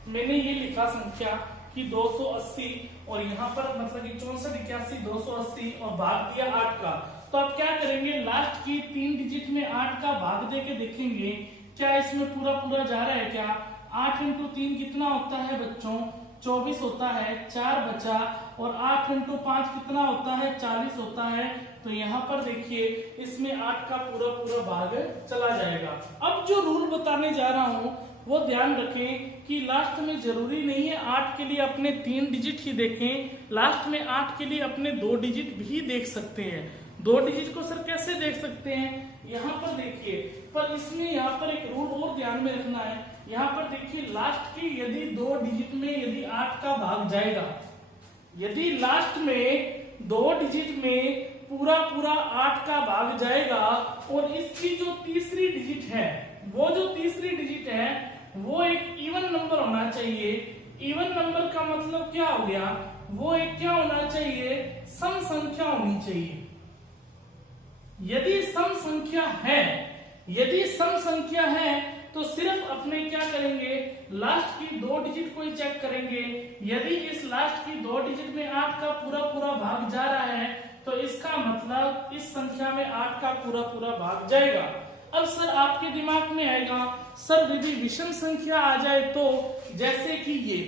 मैंने ये लिखा संख्या कि 280 और यहाँ पर मतलब कि 64 81 280 और भाग दिया 8 का। तो आप क्या करेंगे, लास्ट की 3 डिजिट में 8 का भाग देके देखेंगे क्या इसमें पूरा पूरा जा रहा है क्या। 8 × 3 कितना होता है बच्चों? 24 होता है, 4 बचा, और 8 × 5 कितना होता है? 40 होता है। तो यहाँ पर देखिए इसमें 8 का पूरा पूरा भाग चला जाएगा। अब जो रूल बताने जा रहा हूं वो ध्यान रखें कि लास्ट में जरूरी नहीं है 8 के लिए अपने 3 डिजिट ही देखें, लास्ट में 8 के लिए अपने 2 डिजिट भी देख सकते हैं। 2 डिजिट को सर कैसे देख सकते हैं? यहाँ पर देखिए, पर इसमें यहाँ पर एक रूल और ध्यान में रखना है। यहाँ पर देखिए लास्ट की यदि 2 डिजिट में यदि 8 का भाग जाएगा, यदि लास्ट में 2 डिजिट में पूरा पूरा 8 का भाग जाएगा और इसकी जो तीसरी डिजिट है, वो जो तीसरी डिजिट है वो एक इवन नंबर होना चाहिए। इवन नंबर का मतलब क्या हो गया? वो एक क्या होना चाहिए? सम संख्या होनी चाहिए। यदि सम संख्या है यदि सम संख्या है तो सिर्फ अपने क्या करेंगे, लास्ट की 2 डिजिट को ही चेक करेंगे। यदि इस लास्ट की 2 डिजिट में 8 का पूरा पूरा भाग जा रहा है तो इसका मतलब इस संख्या में 8 का पूरा पूरा भाग जाएगा। अब सर आपके दिमाग में आएगा, सर यदि विषम संख्या आ जाए तो, जैसे कि ये,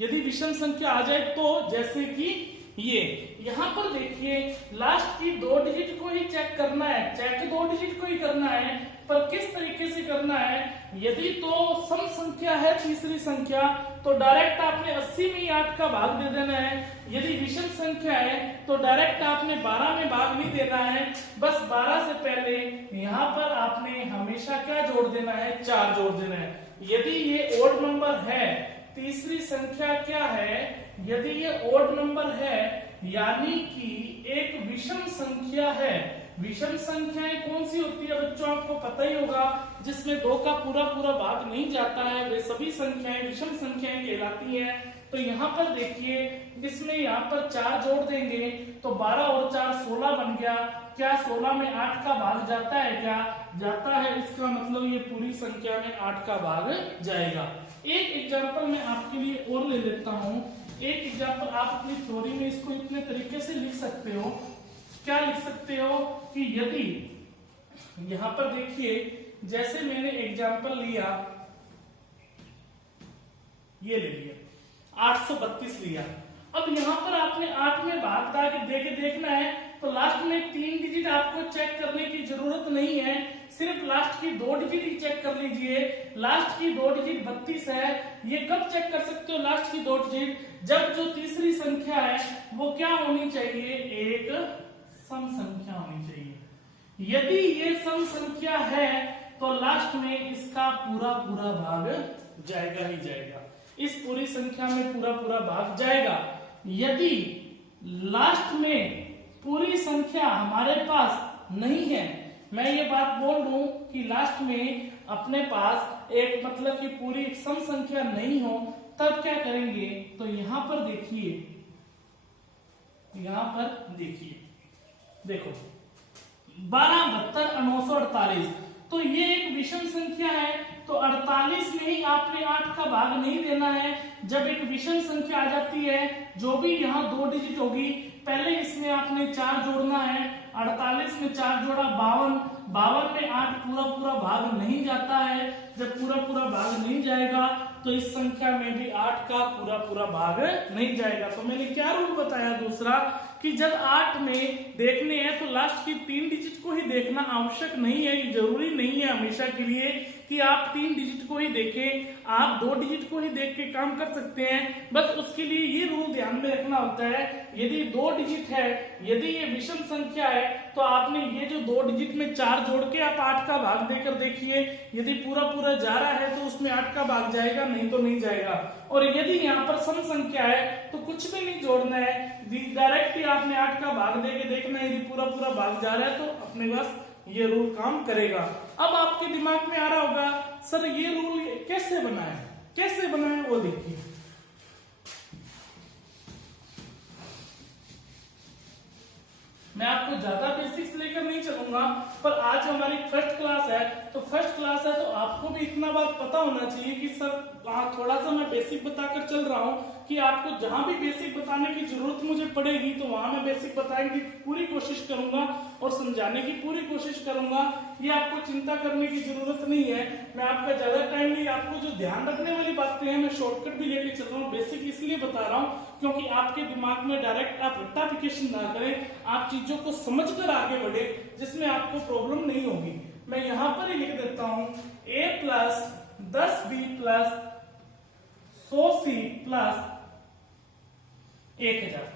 यदि विषम संख्या आ जाए तो जैसे कि ये, यहां पर देखिए लास्ट की 2 डिजिट को ही चेक करना है, चेक 2 डिजिट को ही करना है, पर किस तरीके से करना है। यदि तो सम संख्या है तीसरी संख्या तो डायरेक्ट आपने 80 में ही 8 का भाग दे देना है। यदि विषम संख्या है तो डायरेक्ट आपने 12 में भाग नहीं देना है, बस 12 से पहले यहाँ पर आपने हमेशा क्या जोड़ देना है, 4 जोड़ देना है। यदि ये ओड नंबर है, तीसरी संख्या क्या है, यदि ये ओड नंबर है यानी कि एक विषम संख्या है। विषम संख्याएं कौन सी होती है बच्चों, आपको पता ही होगा, जिसमें 2 का पूरा पूरा भाग नहीं जाता है, वे सभी संख्याएं विषम संख्याएं कहलाती हैं। तो यहाँ पर देखिए इसमें यहाँ पर 4 जोड़ देंगे तो 12 और 4 16 बन गया। क्या 16 में 8 का भाग जाता है, क्या जाता है, इसका मतलब ये पूरी संख्या में 8 का भाग जाएगा। एक एग्जाम्पल मैं आपके लिए और ले लेता हूँ। एक एग्जाम्पल आप अपनी थ्योरी में इसको इतने तरीके से लिख सकते हो, क्या लिख सकते हो कि यदि यहां पर देखिए जैसे मैंने एग्जाम्पल लिया, ये ले लिया 832 लिया। अब यहां पर आपने 8 में भाग देके देखना है तो लास्ट में 3 डिजिट आपको चेक करने की जरूरत नहीं है, सिर्फ लास्ट की 2 डिजिट ही चेक कर लीजिए। लास्ट की 2 डिजिट 32 है, ये कब चेक कर सकते हो लास्ट की 2 डिजिट, जब जो तीसरी संख्या है वो क्या होनी चाहिए, एक सम संख्या होनी चाहिए। यदि ये सम संख्या है तो लास्ट में इसका पूरा पूरा भाग जाएगा ही जाएगा, इस पूरी संख्या में पूरा पूरा भाग जाएगा। यदि लास्ट में पूरी संख्या हमारे पास नहीं है, मैं ये बात बोल दूं कि लास्ट में अपने पास एक मतलब कि पूरी सम संख्या नहीं हो, तब क्या करेंगे, तो यहां पर देखिए, यहां पर देखिए, देखो 12 72 948, तो ये एक विषम संख्या है, तो 48 में ही आपने 8 का भाग नहीं देना है। जब एक विषम संख्या आ जाती है, जो भी यहाँ 2 डिजिट होगी, पहले इसमें आपने 4 जोड़ना है। 48 में 4 जोड़ा 52, 52 में 8 पूरा पूरा भाग नहीं जाता है। जब पूरा पूरा भाग नहीं जाएगा तो इस संख्या में भी 8 का पूरा पूरा भाग नहीं जाएगा। तो मैंने क्या रूल बताया दूसरा, कि जब 8 में देखने हैं तो लास्ट की 3 डिजिट को ही देखना आवश्यक नहीं है, जरूरी नहीं है हमेशा के लिए कि आप 3 डिजिट को ही देखें, आप 2 डिजिट को ही देख के काम कर सकते हैं। बस उसके लिए ये रूल ध्यान में रखना होता है, यदि 2 डिजिट है, यदि ये विषम संख्या है तो आपने ये जो 2 डिजिट में 4 जोड़ के आप 8 का भाग देकर देखिए, यदि पूरा पूरा जा रहा है तो उसमें 8 का भाग जाएगा, नहीं तो नहीं जाएगा। और यदि यहाँ पर सम संख्या है तो कुछ भी नहीं जोड़ना है, डायरेक्ट ही आपने 8 का भाग देके देखना है, यदि पूरा पूरा भाग जा रहा है तो अपने पास ये रूल काम करेगा। अब आपके दिमाग में आ रहा होगा, सर ये रूल कैसे बना है, कैसे बना है वो देखिए। मैं आपको ज्यादा बेसिक्स लेकर नहीं चलूंगा, पर आज हमारी फर्स्ट क्लास है, तो फर्स्ट क्लास है तो आपको भी इतना बात पता होना चाहिए कि सर थोड़ा सा मैं बेसिक बताकर चल रहा हूँ, कि आपको जहां भी बेसिक बताने की जरूरत मुझे पड़ेगी तो वहां मैं बेसिक बताने की पूरी कोशिश करूंगा और समझाने की पूरी कोशिश करूंगा। ये आपको चिंता करने की जरूरत नहीं है, मैं आपका ज्यादा टाइम नहीं, आपको जो ध्यान रखने वाली बातें हैं मैं शॉर्टकट भी लेके चल रहा हूँ। बेसिक इसलिए बता रहा हूँ क्योंकि आपके दिमाग में डायरेक्ट आप रट्टाफिकेशन ना करें, आप चीजों को समझकर आगे बढ़े जिसमें आपको प्रॉब्लम नहीं होगी। मैं यहां पर ही लिख देता हूं a plus 10b plus 100c plus 1000।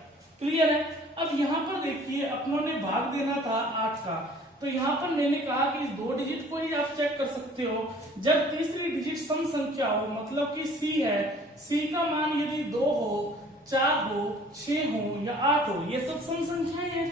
Clear है। अब यहां पर देखिए अपनों ने भाग देना था 8 का, तो यहां पर मैंने कहा कि इस 2 डिजिट को ही आप चेक कर सकते हो जब तीसरी डिजिट सम संख्या हो, मतलब कि c है, c का मान यदि 2 हो, 4 हो, 6 हो या 8 हो, ये सब सम संख्याएं हैं।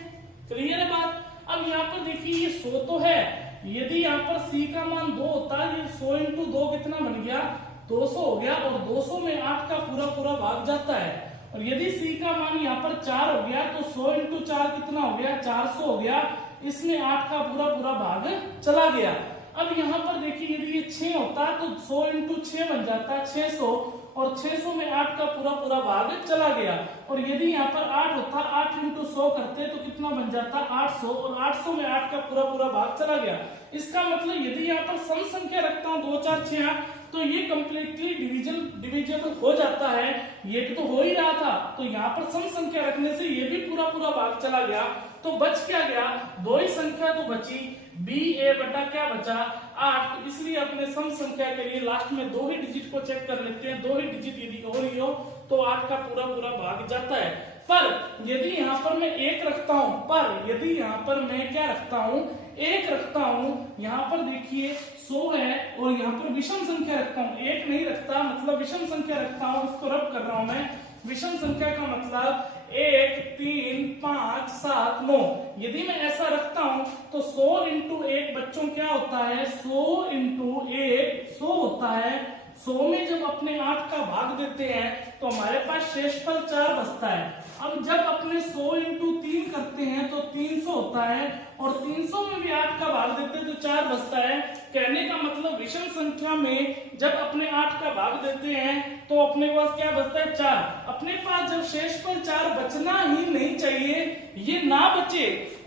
क्लियर है बात। अब यहाँ पर देखिए ये 100 तो है, यदि यहाँ पर c का मान 2 होता है, ये 100 इंटू 2 कितना बन गया, 200 हो गया, और 200 में 8 का पूरा पूरा भाग जाता है। और यदि c का मान यहाँ पर 4 हो गया तो 100 इंटू 4 कितना हो गया, 400 हो गया, इसमें 8 का पूरा पूरा भाग चला गया। अब यहाँ पर देखिए यदि ये 6 होता तो 100 इंटू 6 बन जाता 600, और 600 में 8 का पूरा पूरा भाग चला गया। और यदि यहाँ पर 8 होता, 8 इंटू 100 करते तो कितना बन जाता 800, और 800 में 8 का पूरा पूरा भाग चला गया। इसका मतलब यदि यहाँ पर सम संख्या रखता हूँ 2 4 6 8, तो ये कंप्लीटली डिविजिबल हो जाता है। ये तो हो ही रहा था, तो यहाँ पर सम संख्या रखने से ये भी पूरा पूरा भाग चला गया। तो बच क्या गया, दो ही संख्या तो बची, बी ए बटा क्या बचा 8। तो इसलिए अपने सम संख्या के लिए लास्ट में दो ही डिजिट को चेक कर लेते हैं। दो ही डिजिट यदि हो रही हो तो 8 का पूरा पूरा भाग जाता है। पर यदि यहाँ पर मैं 1 रखता हूं, पर यदि यहाँ पर मैं क्या रखता हूं, 1 रखता हूं, यहाँ पर देखिए 100 है और यहाँ पर विषम संख्या रखता हूं, 1 नहीं रखता मतलब विषम संख्या रखता हूं, इसको रब कर रहा हूं मैं। विषम संख्या का मतलब 1 3 5 7 9। यदि मैं ऐसा रखता हूं तो 100 इंटू 1 बच्चों क्या होता है, 100 इंटू 1 100 होता है। 100 में जब अपने 8 का भाग देते हैं तो हमारे पास शेषफल 4 बचता है। अब जब अपने 100 इंटू 3 करते हैं तो 300 होता है, और 300 में भी 8 का भाग देते हैं तो 4 बचता है। कहने का मतलब विषम संख्या में जब अपने 8 का भाग देते हैं तो अपने पास क्या बचता है 4। अपने पास जब शेषफल 4 बचना ही नहीं चाहिए, ये ना बचे।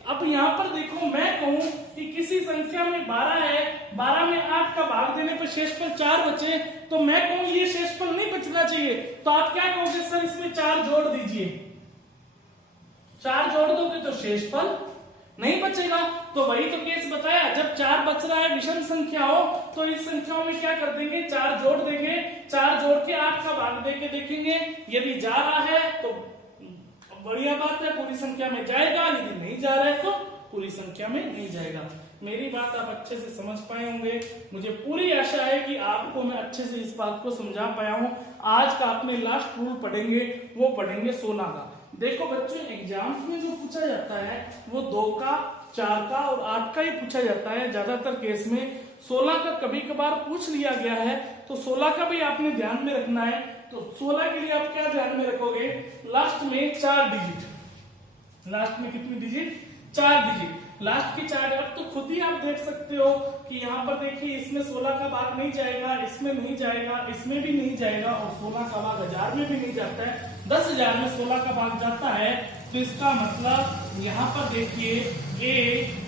अब यहाँ पर देखो, मैं कहूं कि किसी संख्या में 12 है, 12 में 8 का भाग देने पर शेषफल 4 बचे, तो मैं कहूं ये शेषफल नहीं बचना चाहिए। तो आप क्या कहोगे, सर इसमें 4 जोड़ दीजिए। 4 जोड़ दोगे तो शेषफल नहीं बचेगा। तो वही तो केस बताया, जब 4 बच रहा है विषम संख्या हो तो इस संख्याओं में क्या कर देंगे, 4 जोड़ देंगे। 4 जोड़ के 8 का भाग देके देखेंगे, यदि जा रहा है तो बढ़िया बात है, पूरी संख्या में जाएगा, यदि नहीं जा रहा है तो पूरी संख्या में नहीं जाएगा। मेरी बात आप अच्छे से समझ पाए होंगे। मुझे पूरी आशा है कि आपको मैं अच्छे से इस बात को समझा पाया हूं। आज का अपने लास्ट रूल पढ़ेंगे, वो पढ़ेंगे 16 का। देखो बच्चों, एग्जाम्स में जो पूछा जाता है वो 2 का, 4 का और 8 का ही पूछा जाता है ज्यादातर केस में। 16 का कभी कभार पूछ लिया गया है, तो 16 का भी आपने ध्यान में रखना है। तो 16 के लिए आप क्या ध्यान में रखोगे, लास्ट में 4 डिजिट। लास्ट में कितनी डिजिट, 4 डिजिट। लास्ट की 4। अब तो खुद ही आप देख सकते हो कि यहाँ पर देखिए, इसमें 16 का भाग नहीं जाएगा, इसमें नहीं जाएगा, इसमें भी नहीं जाएगा, और 16 का भाग 1000 में भी नहीं जाता है। 10,000 में 16 का भाग जाता है। तो इसका मतलब यहाँ पर देखिए A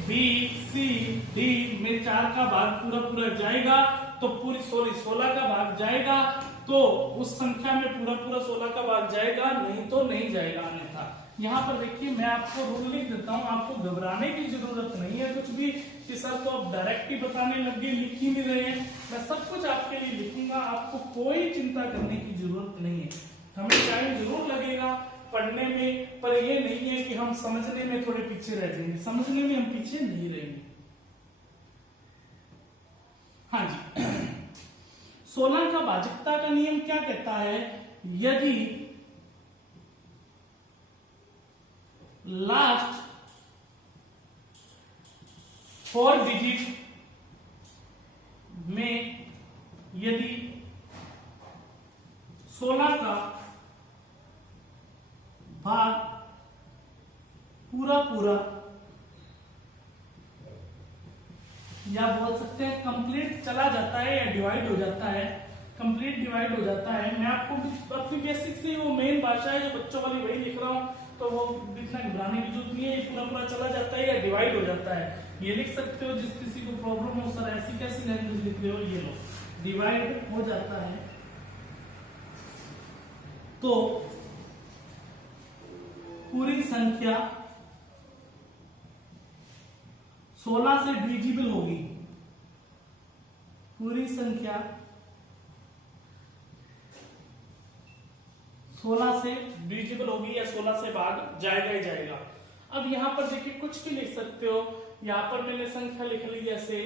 B C D में 4 का भाग पूरा पूरा जाएगा, तो पूरी 16 का भाग जाएगा, तो उस संख्या में पूरा पूरा 16 का भाग जाएगा, नहीं तो नहीं जाएगा अन्यथा। यहाँ पर देखिए, मैं आपको रूल लिख देता हूँ, आपको घबराने की जरूरत नहीं है कुछ भी कि सर तो आप डायरेक्ट ही बताने लग गए, लिख ही नहीं रहे हैं। मैं सब कुछ आपके लिए लिखूंगा, आपको कोई चिंता करने की जरूरत नहीं है। हमें टाइम जरूर लगेगा पढ़ने में, पर ये नहीं है कि हम समझने में थोड़े पीछे रह जाएंगे। समझने में हम पीछे नहीं रहेंगे। हाँ जी, 16 का भाजकता का नियम क्या कहता है, यदि लास्ट 4 डिजिट में यदि 16 का भाग पूरा पूरा, या बोल सकते हैं कंप्लीट चला जाता है, या डिवाइड हो जाता है, कंप्लीट डिवाइड हो जाता है। मैं आपको अपनी बेसिक से वो मेन भाषा है जो बच्चों वाली वही लिख रहा हूं, तो वो इतना घबराने की जरूरत नहीं है। ये पूरा पूरा चला जाता है या डिवाइड हो जाता है, ये लिख सकते हो। जिस किसी को प्रॉब्लम हो, सर ऐसी कैसी लैंग्वेज लिख रहे हो, ये लो, डिवाइड हो जाता है। तो पूरी संख्या 16 से डिविजिबल होगी। पूरी संख्या 16 से डिविजिबल होगी, या 16 से भाग जाएगा ही जाएगा। अब यहाँ पर देखिए, कुछ भी लिख सकते हो। यहाँ पर मैंने संख्या लिख ली, जैसे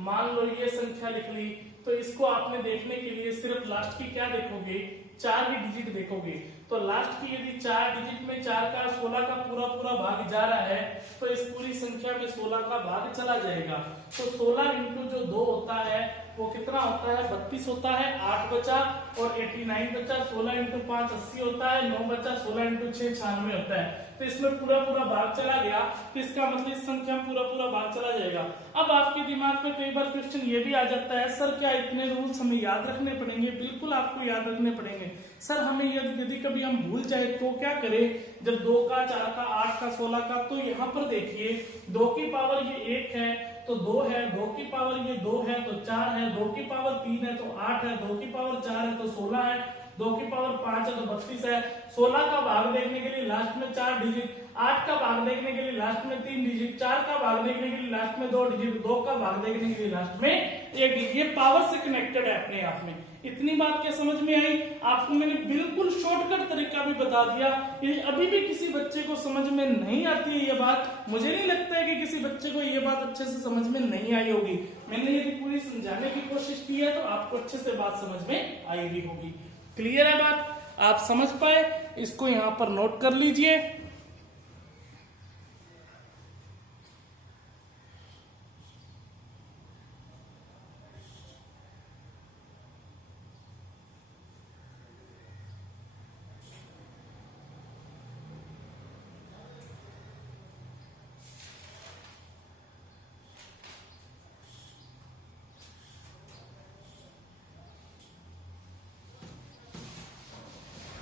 मान लो ये संख्या लिख ली, तो इसको आपने देखने के लिए सिर्फ लास्ट की क्या देखोगे, 4 ही डिजिट देखोगे। तो लास्ट की यदि 4 डिजिट में 4 का 16 का पूरा पूरा भाग जा रहा है, तो इस पूरी संख्या में 16 का भाग चला जाएगा। तो 16 इंटू जो 2 होता है वो कितना होता है, 32 होता है। 8 बचा और 89 बचा। 16 इंटू 5 80 होता है। 9 बचा। 16 इंटू 6 96 होता है। तो इसमें पूरा पूरा भाग चला गया, तो इसका मतलब इस संख्या में पूरा पूरा भाग चला जाएगा। अब आपके दिमाग में कई बार क्वेश्चन ये भी आ जाता है, सर क्या इतने रूल्स हमें याद रखने पड़ेंगे? बिल्कुल आपको याद रखने पड़ेंगे। सर हमें यदि कभी हम भूल जाए तो क्या करें? जब 2 का, 4 का, 8 का, 16 का, तो यहाँ पर देखिए 2 की पावर ये 1 है तो 2 है, 2 की पावर ये 2 है तो 4 है, 2 की पावर 3 है तो 8 है, 2 की पावर 4 है तो 16 है, 2 की पावर 5 है तो 32 है। 16 का भाग देखने के लिए लास्ट में 4 डिजिट, 8 का भाग देखने के लिए लास्ट में 3 डिजिट, 4 का भाग देखने के लिए लास्ट में 2 डिजिट, 2 का भाग देखने के लिए लास्ट में 1 डिजिट। ये पावर से कनेक्टेड है अपने आप में। इतनी बात क्या समझ में आई? आपको मैंने बिल्कुल शॉर्टकट तरीका भी बता दिया। यदि अभी भी किसी बच्चे को समझ में नहीं आती है ये बात, मुझे नहीं लगता है कि किसी बच्चे को ये बात अच्छे से समझ में नहीं आई होगी। मैंने यदि पूरी समझाने की कोशिश की है तो आपको अच्छे से बात समझ में आई भी होगी। क्लियर है बात? आप समझ पाए? इसको यहां पर नोट कर लीजिए।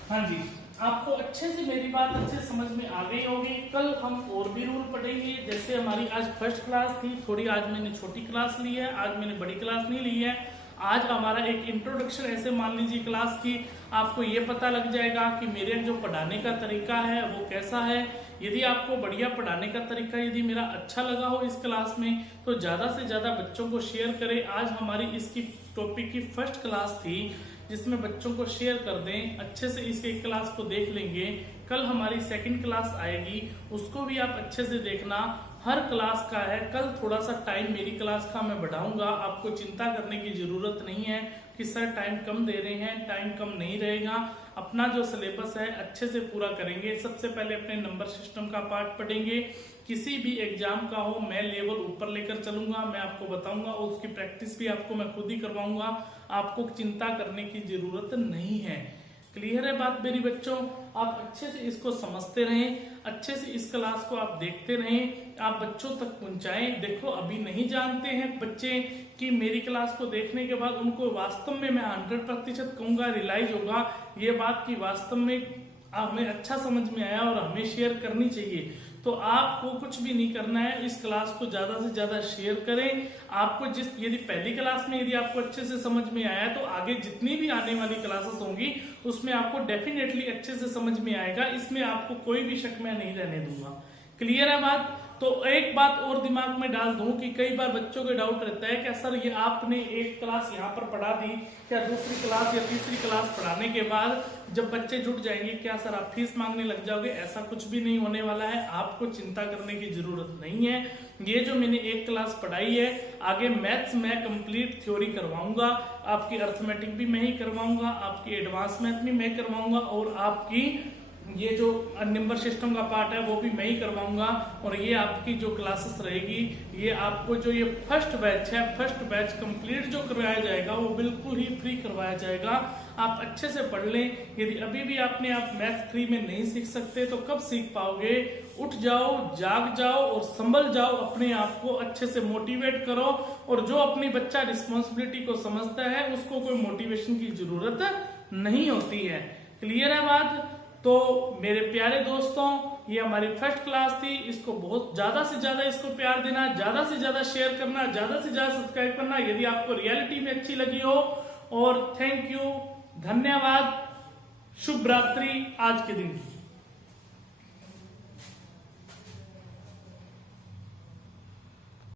हाँ जी, आपको अच्छे से मेरी बात अच्छे समझ में आ गई होगी। कल हम और भी रूल पढ़ेंगे। जैसे हमारी आज फर्स्ट क्लास थी, थोड़ी आज मैंने छोटी क्लास ली है, आज मैंने बड़ी क्लास नहीं ली है। आज हमारा एक इंट्रोडक्शन ऐसे मान लीजिए क्लास की, आपको ये पता लग जाएगा कि मेरे जो पढ़ाने का तरीका है वो कैसा है। यदि आपको बढ़िया पढ़ाने का तरीका यदि मेरा अच्छा लगा हो इस क्लास में तो ज्यादा से ज्यादा बच्चों को शेयर करें। आज हमारी इसकी टॉपिक की फर्स्ट क्लास थी जिसमें बच्चों को शेयर कर दें, अच्छे से इस एक क्लास को देख लेंगे। कल हमारी सेकंड क्लास आएगी, उसको भी आप अच्छे से देखना। हर क्लास का है, कल थोड़ा सा टाइम मेरी क्लास का मैं बढ़ाऊंगा। आपको चिंता करने की जरूरत नहीं है कि सर टाइम कम दे रहे हैं, टाइम कम नहीं रहेगा। अपना जो सिलेबस है अच्छे से पूरा करेंगे। सबसे पहले अपने नंबर सिस्टम का पार्ट पढ़ेंगे। किसी भी एग्जाम का हो मैं लेवल ऊपर लेकर चलूंगा, मैं आपको बताऊंगा, उसकी प्रैक्टिस भी आपको मैं खुद ही करवाऊंगा। आपको चिंता करने की जरूरत नहीं है। क्लियर है बात मेरी बच्चों? आप अच्छे से इसको समझते रहें, अच्छे से इस क्लास को आप देखते रहें, आप बच्चों तक पहुंचाएं। देखो अभी नहीं जानते हैं बच्चे कि मेरी क्लास को देखने के बाद उनको वास्तव में मैं 100% कहूंगा रियलाइज होगा ये बात की वास्तव में हमें अच्छा समझ में आया और हमें शेयर करनी चाहिए। तो आपको कुछ भी नहीं करना है, इस क्लास को ज्यादा से ज्यादा शेयर करें। आपको यदि पहली क्लास में यदि आपको अच्छे से समझ में आया तो आगे जितनी भी आने वाली क्लासेस होंगी उसमें आपको डेफिनेटली अच्छे से समझ में आएगा। इसमें आपको कोई भी शक मैं नहीं रहने दूंगा। क्लियर है बात? तो एक बात और दिमाग में डाल दूं कि कई बार बच्चों को डाउट रहता है कि सर ये आपने एक क्लास यहाँ पर पढ़ा दी, क्या दूसरी क्लास या तीसरी क्लास पढ़ाने के बाद जब बच्चे जुट जाएंगे क्या सर आप फीस मांगने लग जाओगे? ऐसा कुछ भी नहीं होने वाला है, आपको चिंता करने की जरूरत नहीं है। ये जो मैंने एक क्लास पढ़ाई है, आगे मैथ्स में कंप्लीट थ्योरी करवाऊंगा, आपकी अर्थमेटिक भी मैं ही करवाऊंगा, आपकी एडवांस मैथ भी मैं करवाऊंगा और आपकी ये जो नंबर सिस्टम का पार्ट है वो भी मैं ही करवाऊंगा। और ये आपकी जो क्लासेस रहेगी, ये आपको जो ये फर्स्ट बैच है, फर्स्ट बैच कंप्लीट जो करवाया जाएगा वो बिल्कुल ही फ्री करवाया जाएगा। आप अच्छे से पढ़ लें। यदि अभी भी आपने आप मैथ फ्री में नहीं सीख सकते तो कब सीख पाओगे? उठ जाओ, जाग जाओ और संभल जाओ, अपने आप को अच्छे से मोटिवेट करो। और जो अपनी बच्चा रिस्पॉन्सिबिलिटी को समझता है उसको कोई मोटिवेशन की जरूरत नहीं होती है। क्लियर है बात? तो मेरे प्यारे दोस्तों, ये हमारी फर्स्ट क्लास थी। इसको बहुत ज्यादा से ज्यादा इसको प्यार देना, ज्यादा से ज्यादा शेयर करना, ज्यादा से ज्यादा सब्सक्राइब करना यदि आपको रियलिटी में अच्छी लगी हो। और थैंक यू, धन्यवाद, शुभ रात्रि आज के दिन।